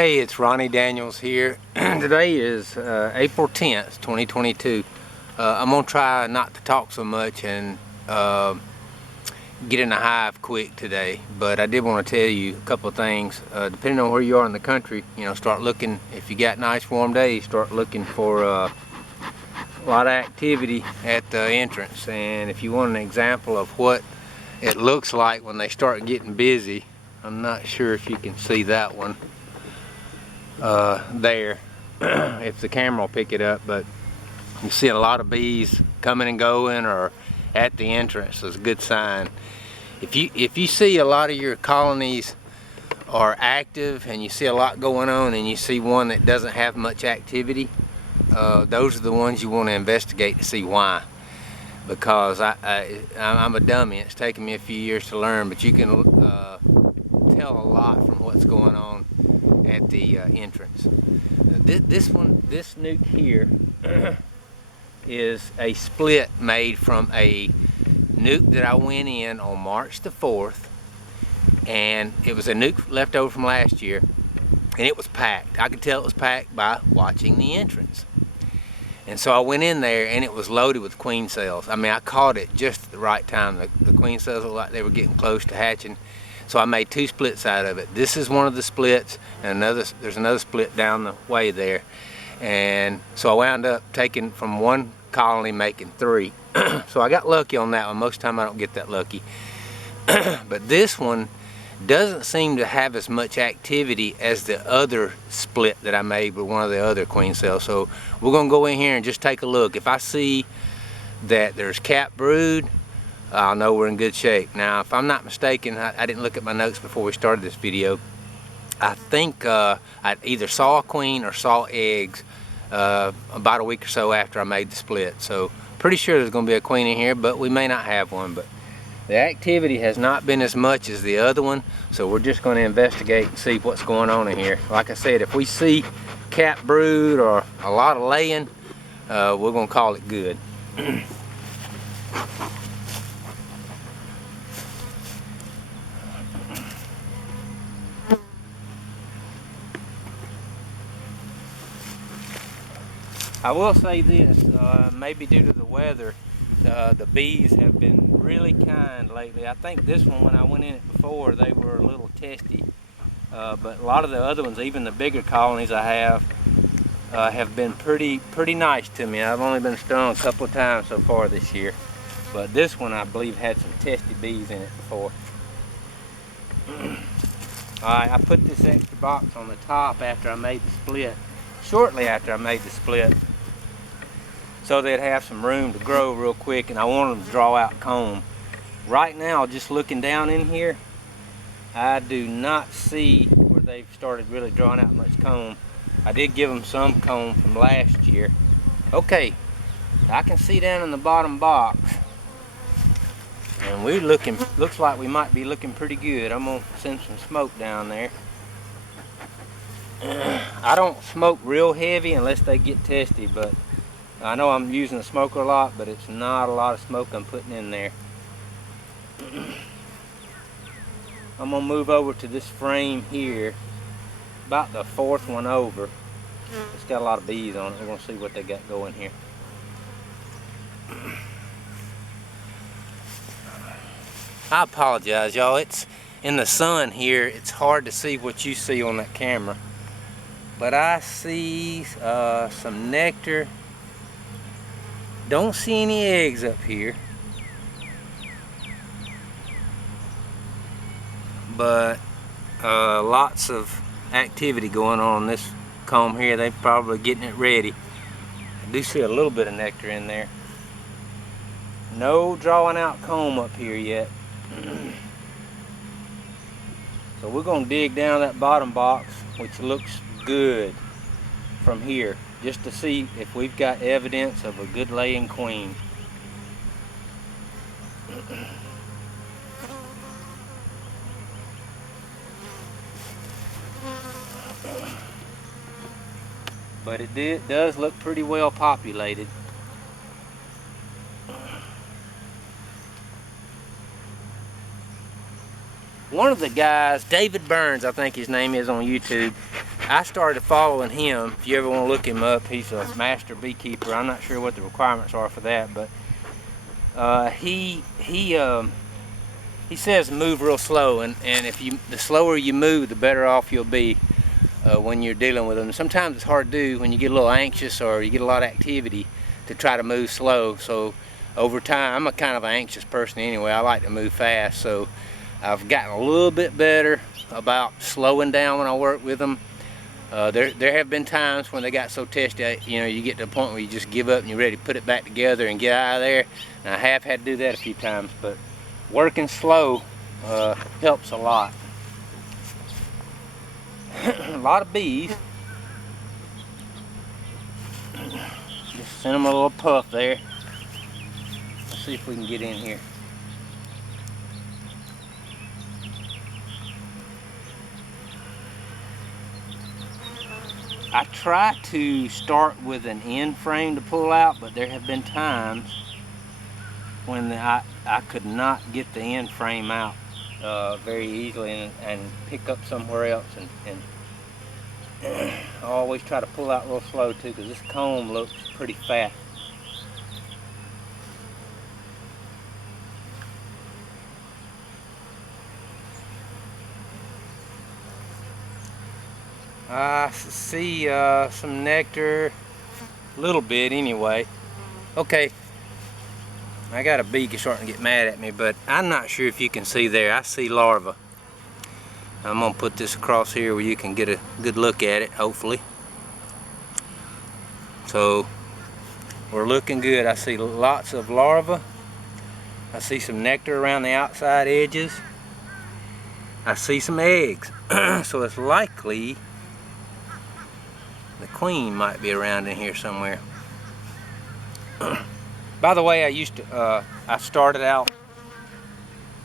Hey, it's Ronnie Daniels here. Today is April 10th, 2022. I'm going to try not to talk so much and get in the hive quick today, but I did want to tell you a couple of things. Depending on where you are in the country, start looking, if you got nice warm days, start looking for a lot of activity at the entrance. And if you want an example of what it looks like when they start getting busy, I'm not sure if you can see that one there if the camera will pick it up, but you see a lot of bees coming and going or at the entrance. So it's a good sign. If you see a lot of your colonies are active and you see a lot going on and you see one that doesn't have much activity, those are the ones you want to investigate to see why. Because I'm a dummy, it's taken me a few years to learn, but you can tell a lot from what's going on at the entrance. This nuke here is a split made from a nuke that I went in on March the 4th, and it was a nuke left over from last year, and it was packed. I could tell it was packed by watching the entrance. And so I went in there and it was loaded with queen cells. I mean, I caught it just at the right time. The queen cells looked like they were getting close to hatching. So I made two splits out of it. This is one of the splits, and there's another split down the way there. And so I wound up taking from one colony, making three. So I got lucky on that one. Most of the time I don't get that lucky. But this one doesn't seem to have as much activity as the other split that I made with one of the other queen cells. So we're gonna go in here and just take a look. If I see that there's cap brood, I'll know we're in good shape. Now, if I'm not mistaken, I didn't look at my notes before we started this video. I think I either saw a queen or saw eggs about a week or so after I made the split. So pretty sure there's gonna be a queen in here, but we may not have one. But the activity has not been as much as the other one, so we're just going to investigate and see what's going on in here. Like I said, if we see cap brood or a lot of laying, we're going to call it good. I will say this, maybe due to the weather, the bees have been really kind lately. I think this one, when I went in it before, they were a little testy. But a lot of the other ones, even the bigger colonies I have been pretty nice to me. I've only been stung a couple of times so far this year. But this one, I believe, had some testy bees in it before. Alright, I put this extra box on the top after I made the split. Shortly after I made the split, so they'd have some room to grow real quick, and I wanted them to draw out comb. Right now, just looking down in here, I do not see where they've started really drawing out much comb. I did give them some comb from last year. Okay, I can see down in the bottom box, and we're looking, looks like we might be looking pretty good. I'm gonna send some smoke down there. I don't smoke real heavy unless they get testy, but I know I'm using the smoker a lot, but it's not a lot of smoke I'm putting in there. I'm going to move over to this frame here, about the fourth one over. It's got a lot of bees on it. We're going to see what they got going here. I apologize, y'all. It's in the sun here. It's hard to see what you see on that camera. But I see some nectar. Don't see any eggs up here. But lots of activity going on this comb here. They're probably getting it ready. I do see a little bit of nectar in there. No drawing out comb up here yet. So we're going to dig down that bottom box, which looks good from here, just to see if we've got evidence of a good laying queen. But it does look pretty well populated. One of the guys, David Burns, I think his name is on YouTube, I started following him. If you ever want to look him up, he's a master beekeeper. I'm not sure what the requirements are for that, but he says move real slow, and the slower you move, the better off you'll be when you're dealing with them. Sometimes it's hard to do when you get a little anxious or you get a lot of activity to try to move slow. So over time, I'm a kind of an anxious person anyway. I like to move fast, so I've gotten a little bit better about slowing down when I work with them. There have been times when they got so testy, you know, you get to the point where you just give up and you're ready to put it back together and get out of there. And I have had to do that a few times, but working slow helps a lot. A lot of bees. Just send them a little puff there. Let's see if we can get in here. I try to start with an end frame to pull out, but there have been times when I could not get the end frame out very easily and pick up somewhere else, and I always try to pull out real slow too, because this comb looks pretty fat. I see some nectar, a little bit anyway. Okay, I got a bee starting to get mad at me, but I'm not sure if you can see there. I see larvae. I'm gonna put this across here where you can get a good look at it, hopefully. So we're looking good. I see lots of larvae. I see some nectar around the outside edges. I see some eggs. So it's likely the queen might be around in here somewhere. By the way, I started out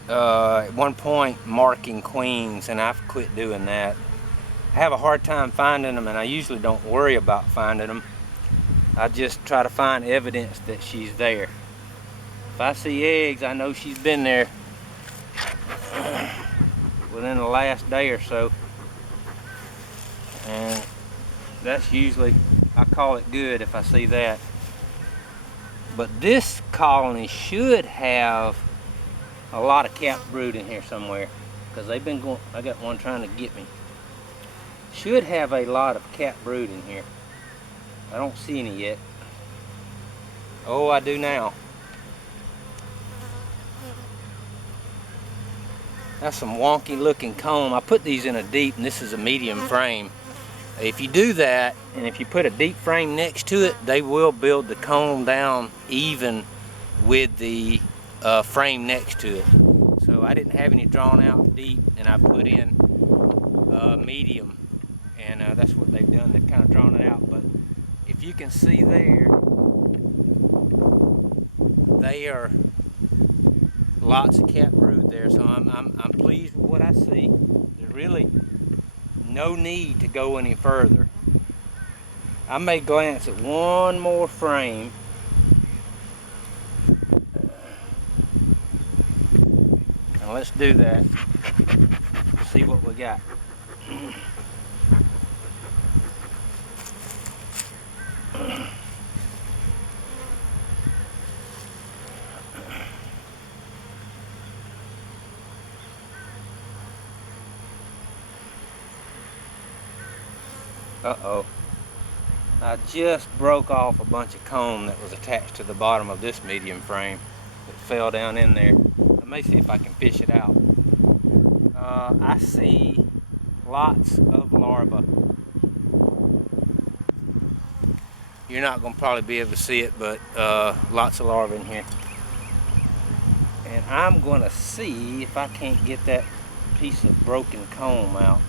at one point marking queens, and I've quit doing that. I have a hard time finding them, and I usually don't worry about finding them. I just try to find evidence that she's there. If I see eggs, I know she's been there within the last day or so, and that's usually, I call it good if I see that. But this colony should have a lot of capped brood in here somewhere, because they've been going, I got one trying to get me. Should have a lot of capped brood in here. I don't see any yet. Oh, I do now. That's some wonky looking comb. I put these in a deep, and this is a medium frame. If you do that, and if you put a deep frame next to it, they will build the comb down even with the frame next to it. So I didn't have any drawn out deep, and I put in medium, and that's what they've done. They've kind of drawn it out, but if you can see there, they are lots of capped brood there. So I'm pleased with what I see. There's really no need to go any further. I may glance at one more frame. Now let's do that. See what we got. Uh-oh. I just broke off a bunch of comb that was attached to the bottom of this medium frame. It fell down in there. Let me see if I can fish it out. I see lots of larvae. You're not going to probably be able to see it, but lots of larvae in here. And I'm going to see if I can't get that piece of broken comb out.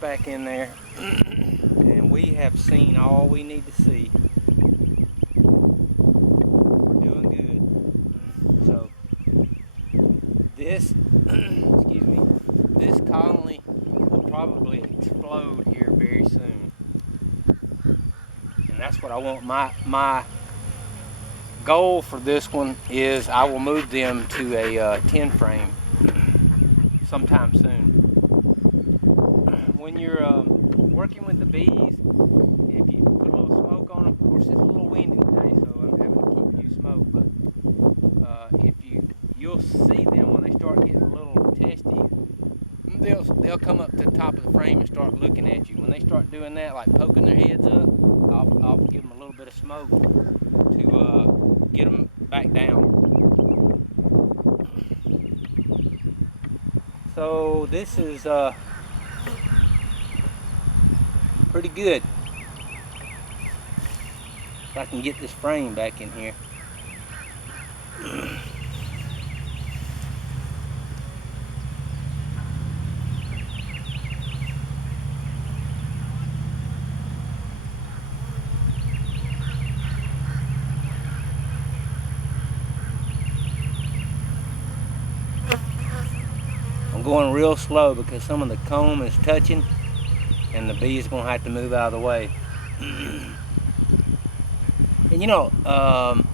Back in there, and we have seen all we need to see. Doing good. So this excuse me, this want my goal for this one is I will move them to a 10 frame sometime soon. When you're working with the bees, if you put a little smoke on them, of course it's a little windy today, so I'm having to keep you smoke, but you'll see them when they start getting a little testy, they'll come up to the top of the frame and start looking at you. When they start doing that, like poking their heads up, I'll give them a little bit of smoke to get them back down. So this is pretty good. If I can get this frame back in here. I'm going real slow because some of the comb is touching and the bee is going to have to move out of the way. And you know,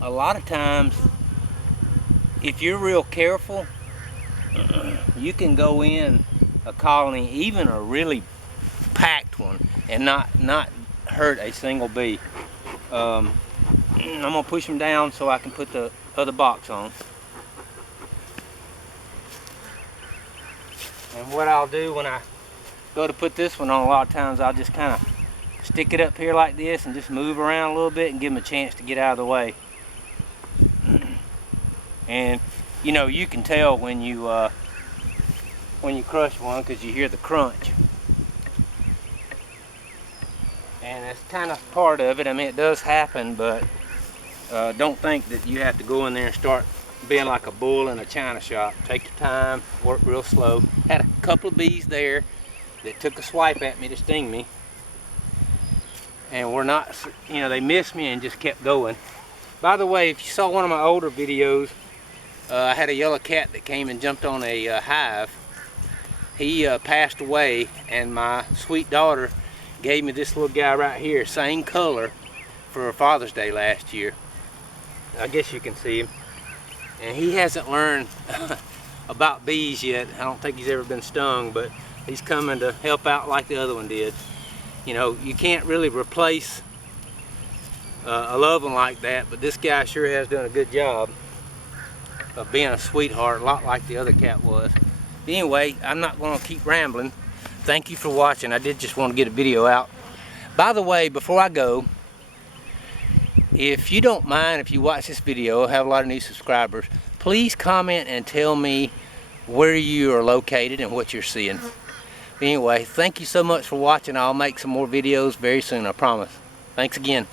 a lot of times if you're real careful, you can go in a colony, even a really packed one, and not hurt a single bee. I'm going to push them down so I can put the other box on. And what I'll do when I go to put this one on, a lot of times I'll just kind of stick it up here like this and just move around a little bit and give them a chance to get out of the way. And you know, you can tell when you crush one because you hear the crunch. And it's kind of part of it. I mean, it does happen, but don't think that you have to go in there and start being like a bull in a china shop. Take your time, work real slow. Had a couple of bees there that took a swipe at me to sting me, and were not, you know, they missed me and just kept going. By the way, if you saw one of my older videos, I had a yellow cat that came and jumped on a hive. He passed away, and my sweet daughter gave me this little guy right here, same color, for Father's Day last year. I guess you can see him. And he hasn't learned about bees yet. I don't think he's ever been stung, but he's coming to help out like the other one did. You know, you can't really replace a loved one like that, but this guy sure has done a good job of being a sweetheart, a lot like the other cat was. Anyway, I'm not going to keep rambling. Thank you for watching. I did just want to get a video out. By the way, before I go, if you don't mind, if you watch this video, I have a lot of new subscribers, please comment and tell me where you are located and what you're seeing. Anyway, thank you so much for watching. I'll make some more videos very soon, I promise. Thanks again.